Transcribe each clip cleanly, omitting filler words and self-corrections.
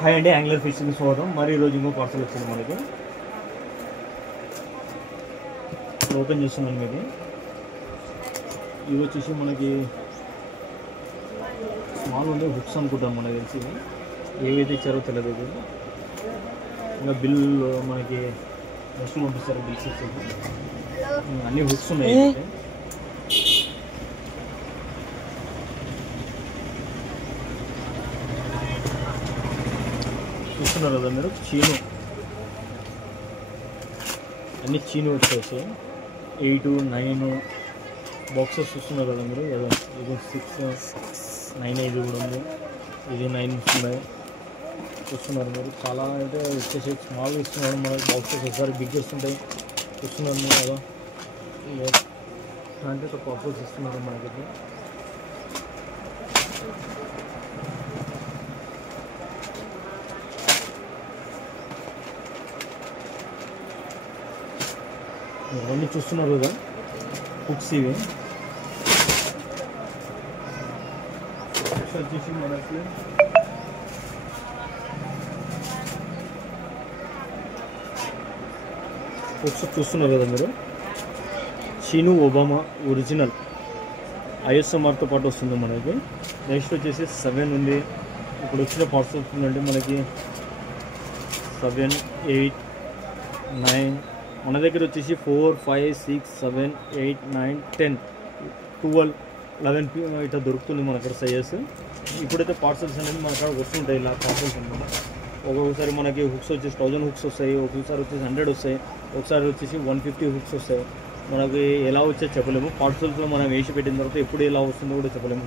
Hi అండి, angler fishing స్వాగతం. మరి ఈరోజు ఇంకో పార్సల్ వచ్చింది మనకి. ఓపెన్ చేస్తున్నాను మీకు. ఇవి వచ్చేసి మనకి స్మాల్ ఉండే హుక్స్ అనుకుంటాం మనకు తెలిసి. ఏవైతే ఇచ్చారో తెలియదు. ఇంకా బిల్ మనకి నెక్స్ట్ పంపిస్తారు. బిల్స్ వచ్చేసి అన్ని హుక్స్ ఉన్నాయి. చూస్తున్నారు కదా మీరు, చీను అన్ని చీను వచ్చేసి 8, 9 బాక్సెస్ చూస్తున్నారు కదా మీరు. ఏదో ఇది 6, 9 ఇది కూడా ఉంది. ఇది 9 ఉన్నాయి చూస్తున్నారు మీరు. చాలా అంటే వచ్చేసి స్మాల్ ఇస్తున్నారు మనకి. బాక్సెస్ ఒకసారి బిగ్ ఉంటాయి చూస్తున్నారు మీరు. అదో అంటే బాక్సెస్ ఇస్తున్నారు మనకి. ఇవన్నీ చూస్తున్నారు కదా హుక్స్. ఇవి వచ్చేసి మనకి హుక్స్ చూస్తున్నారు కదా మీరు. చీను ఒబామా ఒరిజినల్ ఐఎస్ఎంఆర్తో పాటు వస్తుంది మనకి. నెక్స్ట్ వచ్చేసి 7 ఉంది. ఇప్పుడు వచ్చిన పార్సల్స్ ఉందంటే మనకి 7, 8, 9 మన దగ్గర వచ్చేసి 4, 5, 6, 7, 8, 9, 10, 12, 11 ఇట్లా దొరుకుతుంది మన దగ్గర సైజెస్. ఇప్పుడైతే పార్సల్స్ అనేది మన కాడ వస్తుంటాయి. ఇలా పార్సల్స్ అనమాట. ఒక్కొక్కసారి మనకి హుక్స్ వచ్చేసి 1000 హుక్స్ వస్తాయి, ఒక్కొక్కసారి వచ్చేసి 100 వస్తాయి, ఒకసారి వచ్చేసి 150 హుక్స్ వస్తాయి. మనకి ఎలా వచ్చే చెప్పలేము. పార్సల్స్లో మనం వేసి పెట్టిన తర్వాత ఎప్పుడు ఎలా వస్తుందో కూడా చెప్పలేము.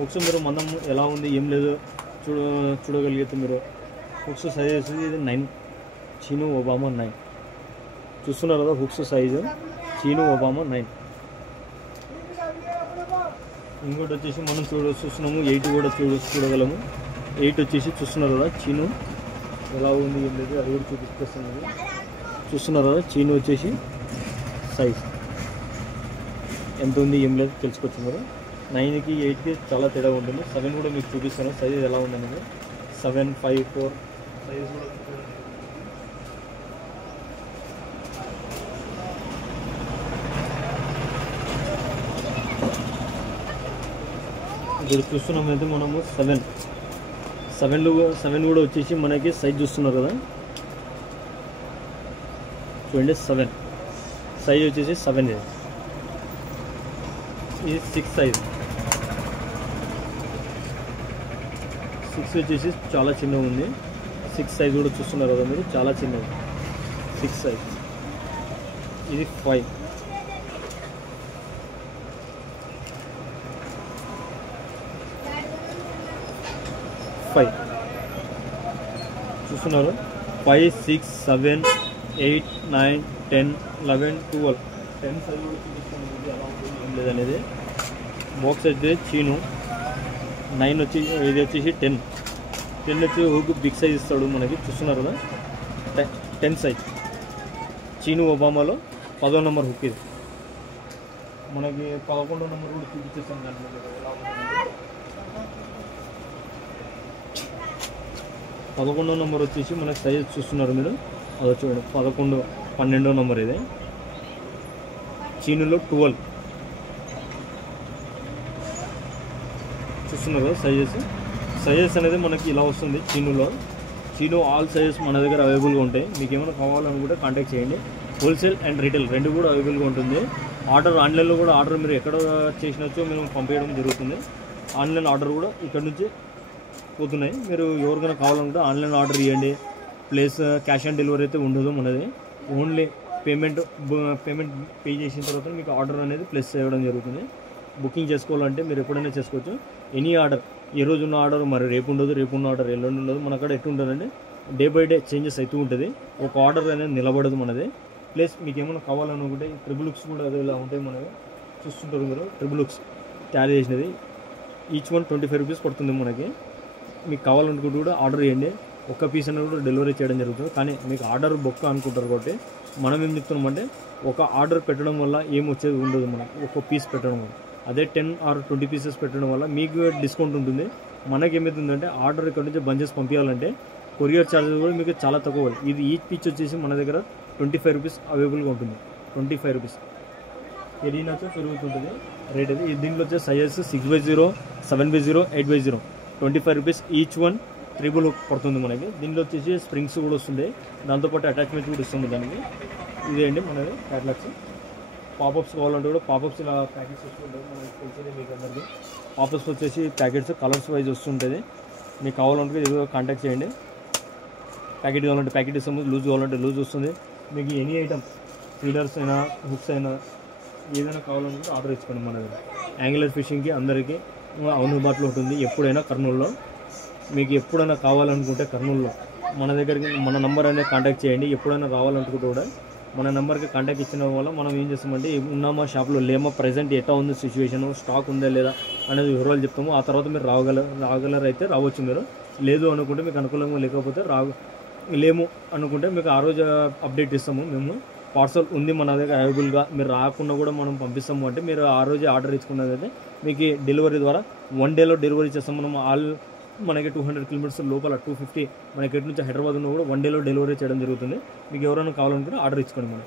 హుక్స్ మీరు మనం ఎలా ఉంది ఏం లేదు చూడగలిగితే మీరు. హుక్స్ సైజ్ వచ్చేసి ఇది 9, చీను ఒబామా 9 చూస్తున్నారు కదా. హుక్స్ సైజు చీను ఒబామా 9. ఇంకోటి వచ్చేసి మనం చూస్తున్నాము 8 కూడా చూడగలము. 8 వచ్చేసి చూస్తున్నారు కదా. చీను ఎలా ఉంది ఏం లేదు అది కూడా చూపిస్తున్నాము. చూస్తున్నారు కదా. చీను వచ్చేసి సైజ్ ఎంత ఉంది ఏం లేదు తెలుసుకోవచ్చు మీరు. 9కి 8కి చాలా తేడా ఉంటుంది. 7 కూడా మీకు చూపిస్తాను సైజ్ ఎలా ఉందనేది. 7, 5, 4 సైజ్ కూడా ఇప్పుడు చూస్తున్నాం అయితే మనము 7 కూడా వచ్చేసి మనకి సైజ్ చూస్తున్నారు కదా. చూడండి 7 సైజ్ వచ్చేసి 7. ఇది 6 సైజ్. 6 వచ్చేసి చాలా చిన్నగా ఉంది. 6 సైజ్ కూడా చూస్తున్నారు కదా మీరు, చాలా చిన్నది 6 సైజ్. ఇది 5. చూస్తున్నారు 5, 6, 7, 8, 9, 10, 11, 12 10 సైజ్ కూడా చూపిస్తాను ఎలా ఉంటుంది ఏం లేదనేది. బాక్స్ అయితే చీను 9 వచ్చి ఇది వచ్చేసి 10 వచ్చి హుక్ బిగ్ సైజ్ ఇస్తాడు మనకి. చూస్తున్నారు కదా 10 సైజ్. చీను ఒబామాలో 10వ నెంబర్ హుక్ ఇది. మనకి 11వ నెంబర్ కూడా చూపించేస్తాను దాంట్లో ఎలా ఉంటుంది. 11వ నెంబర్ వచ్చేసి మనకి సైజ్ చూస్తున్నారు మీరు. అది చూడండి 11, 12వ నెంబర్ ఇది. చీనులో 12 చూస్తున్నారు సైజెస్ అనేది మనకి ఇలా వస్తుంది. చీను ఆల్ సైజెస్ మన దగ్గర అవైలబుల్గా ఉంటాయి. మీకు ఏమైనా కావాలనుకుంటే కాంటాక్ట్ చేయండి. హోల్సేల్ అండ్ రీటైల్ రెండు కూడా అవైలబుల్గా ఉంటుంది. ఆన్లైన్లో కూడా ఆర్డర్ మీరు ఎక్కడ చేసినచ్చో మేము పంపించడం జరుగుతుంది. ఆన్లైన్ ఆర్డర్ కూడా ఇక్కడ నుంచి పోతున్నాయి. మీరు ఎవరికైనా కావాలనుకుంటే ఆన్లైన్ ఆర్డర్ ఇవ్వండి. ప్లస్ క్యాష్ ఆన్ డెలివరీ అయితే ఉండదు మనది. ఓన్లీ పేమెంట్ పే చేసిన తర్వాత మీకు ఆర్డర్ అనేది ప్లేస్ చేయడం జరుగుతుంది. బుకింగ్ చేసుకోవాలంటే మీరు ఎప్పుడైనా చేసుకోవచ్చు. ఎనీ ఆర్డర్, ఈ రోజు ఉన్న ఆర్డర్ మరి రేపు ఉండదు, రేపు ఉన్న ఆర్డర్ ఎల్లుండి ఉండదు. మన అక్కడ ఎట్టు ఉంటుందంటే డే బై డే చేంజెస్ అవుతూ ఉంటుంది. ఒక ఆర్డర్ అనేది నిలబడదు మనది. ప్లస్ మీకు ఏమైనా కావాలనుకుంటే ట్రిపుల్ హుక్స్ కూడా అదే ఇలా ఉంటాయి మనవి. చూస్తుంటారు మీరు ట్రిపుల్ హుక్స్ తయారు చేసినది. ఈచ్ వన్ 25 రూపీస్ పడుతుంది మనకి. మీకు కావాలనుకుంటే కూడా ఆర్డర్ చేయండి. ఒక్క పీస్ అనేది కూడా డెలివరీ చేయడం జరుగుతుంది. కానీ మీకు ఆర్డర్ బొక్క అనుకుంటారు కాబట్టి మనం ఏం చెప్తున్నామంటే ఒక ఆర్డర్ పెట్టడం వల్ల ఏం వచ్చేది ఉండదు. మనం ఒక పీస్ పెట్టడం వల్ల అదే 10 or 20 పీసెస్ పెట్టడం వల్ల మీకు డిస్కౌంట్ ఉంటుంది. మనకి ఏమవుతుందంటే ఆర్డర్ ఇక్కడ నుంచి బంద్ చేసి పంపించాలంటే కొరియర్ ఛార్జెస్ కూడా మీకు చాలా తక్కువ. ఇది ఈచ్ పీచ్ వచ్చేసి మన దగ్గర 25 రూపీస్ అవైలబుల్గా ఉంటుంది. 25 రూపీస్ ఎడినాతో పెరుగుతుంటుంది రేట్ అది. దీంట్లో వచ్చే sizes 6x0, 7x0, 8x0, 25 rupees each one. 3 పడుతుంది మనకి. దీంట్లో వచ్చేసి స్ప్రింగ్స్ కూడా వస్తుంది, దాంతోపాటు అటాచ్మెంట్స్ కూడా ఇస్తుంది దానికి. ఇదే అండి మనది క్యాటలాగ్స్. పాపప్స్ కావాలంటే కూడా పాపప్స్ ఇలా ప్యాకెట్స్ వస్తుంటుంది, మనకి తెలిసేది మీకు అందరికీ. పాపప్స్ వచ్చేసి ప్యాకెట్స్ కలర్స్ వైజ్ వస్తుంటుంది. మీకు కావాలంటే ఏదో కాంటాక్ట్ చేయండి. ప్యాకెట్ కావాలంటే ప్యాకెట్ ఇస్తాము, లూజ్ కావాలంటే లూజ్ వస్తుంది. మీకు ఎనీ ఐటమ్ ఫీడర్స్ అయినా హుక్స్ అయినా ఏదైనా కావాలనుకుంటే ఆర్డర్ ఇచ్చుకోండి. మన దగ్గర యాంగులర్ ఫిషింగ్కి అందరికీ అందుబాటులో ఉంటుంది. ఎప్పుడైనా కర్నూలులో మీకు ఎప్పుడైనా కావాలనుకుంటే కర్నూలులో మన దగ్గరికి మన నెంబర్ అనేది కాంటాక్ట్ చేయండి. ఎప్పుడైనా రావాలనుకుంటే కూడా మన నెంబర్కి కాంటాక్ట్ ఇచ్చిన వల్ల మనం ఏం చేస్తామంటే ఉన్నామా షాప్లో లేమా, ప్రజెంట్ ఎట్లా ఉంది సిచ్యువేషన్, స్టాక్ ఉందా లేదా అనేది వివరాలు చెప్తాము. ఆ తర్వాత మీరు రాగలరు అయితే రావచ్చు. మీరు లేదు అనుకుంటే మీకు అనుకూలంగా లేకపోతే లేము అనుకుంటే మీకు ఆ రోజు అప్డేట్ ఇస్తాము. మేము పార్సల్ ఉంది మన దగ్గర అవైలబుల్గా, మీరు రాకుండా కూడా మనం పంపిస్తాము. అంటే మీరు ఆ రోజే ఆర్డర్ ఇచ్చుకున్నదైతే మీకు డెలివరీ ద్వారా 1 డేలో డెలివరీ చేస్తాం. మనం మనకి 200 కిలోమీటర్స్ లోపల 250 మనకి ఎటు నుంచి హైదరాబాద్ ఉన్న కూడా 1 డేలో డెలివరీ చేయడం జరుగుతుంది. మీకు ఎవరైనా కావాలనుకుంటే ఆర్డర్ ఇచ్చుకోండి మనం.